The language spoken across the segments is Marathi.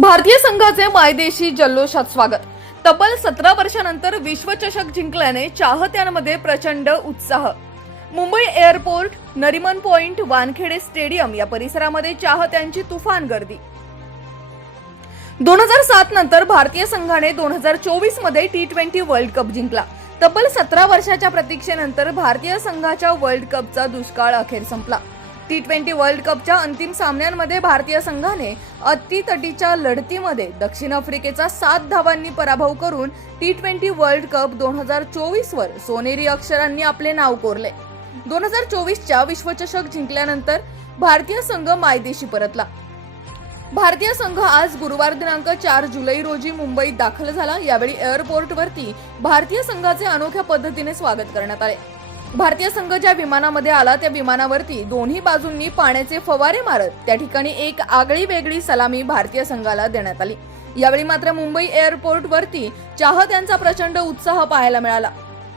भारतीय संघाचे मायदेशी जल्लोषात स्वागत. तब्बल सतरा वर्षानंतर विश्वचषक जिंकल्याने चाहत्यांमध्ये प्रचंड उत्साह. Mumbai airport Nariman Point Wankhede Stadium या परिसरामध्ये चाहत्यांची तुफान गर्दी. दोन हजार सात नंतर भारतीय संघाने दोन हजार चोवीसमध्ये टी ट्वेंटी वर्ल्ड कप जिंकला. तब्बल सतरा वर्षाच्या प्रतीक्षेनंतर भारतीय संघाच्या वर्ल्ड कपचा दुष्काळ अखेर संपला. टी ट्वेंटी वर्ल्ड कपच्या अंतिम सामन्यांमध्ये भारतीय संघाने अतितटीच्या लढतीमध्ये दक्षिण आफ्रिकेचा सात धावांनी पराभव करून टी ट्वेंटी वर्ल्ड कप दोन हजार चोवीस वर सोनेरी अक्षरांनी आपले नाव कोरले. दोन हजार चोवीसच्या विश्वचषक जिंकल्यानंतर भारतीय संघ मायदेशी परतला. भारतीय संघ आज गुरुवार दिनांक चार जुलै रोजी मुंबईत दाखल झाला. यावेळी एअरपोर्टवरती भारतीय संघाचे अनोख्या पद्धतीने स्वागत करण्यात आले. भारतीय संघ ज्या विमानामध्ये आला त्या विमानावरती दोन्ही बाजूंनी पाण्याचे फवारे मारत त्या ठिकाणी एक आगळी वेगळी सलामी भारतीय संघाला देण्यात आली. यावेळी मात्र मुंबई एअरपोर्टवरती चाहत्यांचा प्रचंड उत्साह पाहायला मिळाला.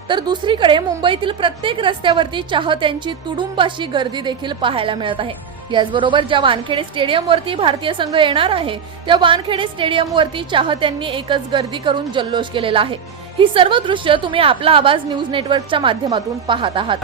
तर दुसरीकडे मुंबईतील प्रत्येक रस्त्यावरती चाहत्यांची तुडुंबाशी गर्दी देखील पाहायला मिळत आहे. याचबरोबर ज्या वानखेडे स्टेडियमवरती भारतीय संघ येणार आहे त्या वानखेडे स्टेडियमवरती चाहत्यांनी एकच गर्दी करून जल्लोष केलेला आहे. ही सर्व दृश्य तुम्ही आपला आवाज न्यूज नेटवर्कच्या माध्यमातून पाहत आहात.